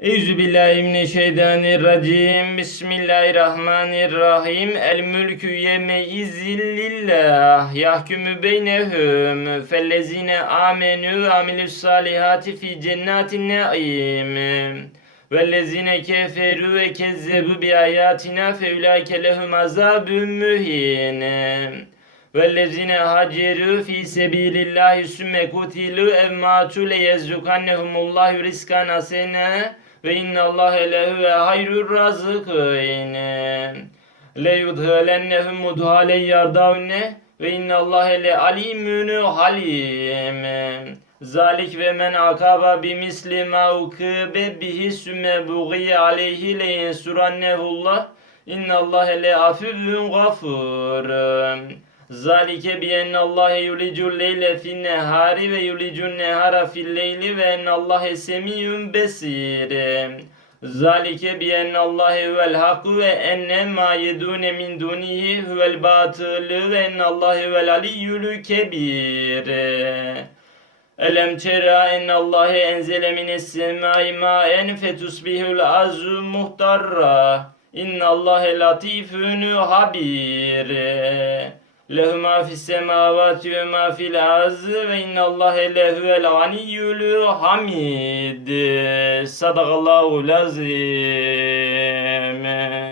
Euzubillahimineşşeytanirracim. Bismillahirrahmanirrahim. El mülkü yemeyizin lillah. Yahkümü beynehum. Fellezine amenü ve amilus salihati fi cennatin naim. Vellezine keferu ve kezzebu bi ayatina feulâke lehum azâbun mühin. Vellezine haceru fi sebilillahi sümme kutilu ev matu leyezzukannehumullahu riskan hasene ve innallâhe lehu ve hayrur razıkîn. Leyudhâlennehum mudhâlen yardavne ve innallâhe le alimün halim. Zalik ve men akaba bi misli ma ukibe bihi sümme bughiye aleyhi leyensurannehullah innallâhe le afuvun gafur. Zalike bi ennallâhe yulicul leyle fin nehari ve yulicun nehara fil leyli ve ennallâhe semiyyun besir. Zalike bi ennallâhe huvel hakku ve enne ma yedûne min dunihi huvel batılı ve ennallâhe huvel aliyyül kebir. Elem tera ennallâhe enzele mines semâi mâen fetusbihul azu muhtarra. İnnallâhe latifün habir. Lehu ma fis semavati ve ma fil arz ve innallâhe lehuvel ganiyyül hamid. Sadakallahu lazim.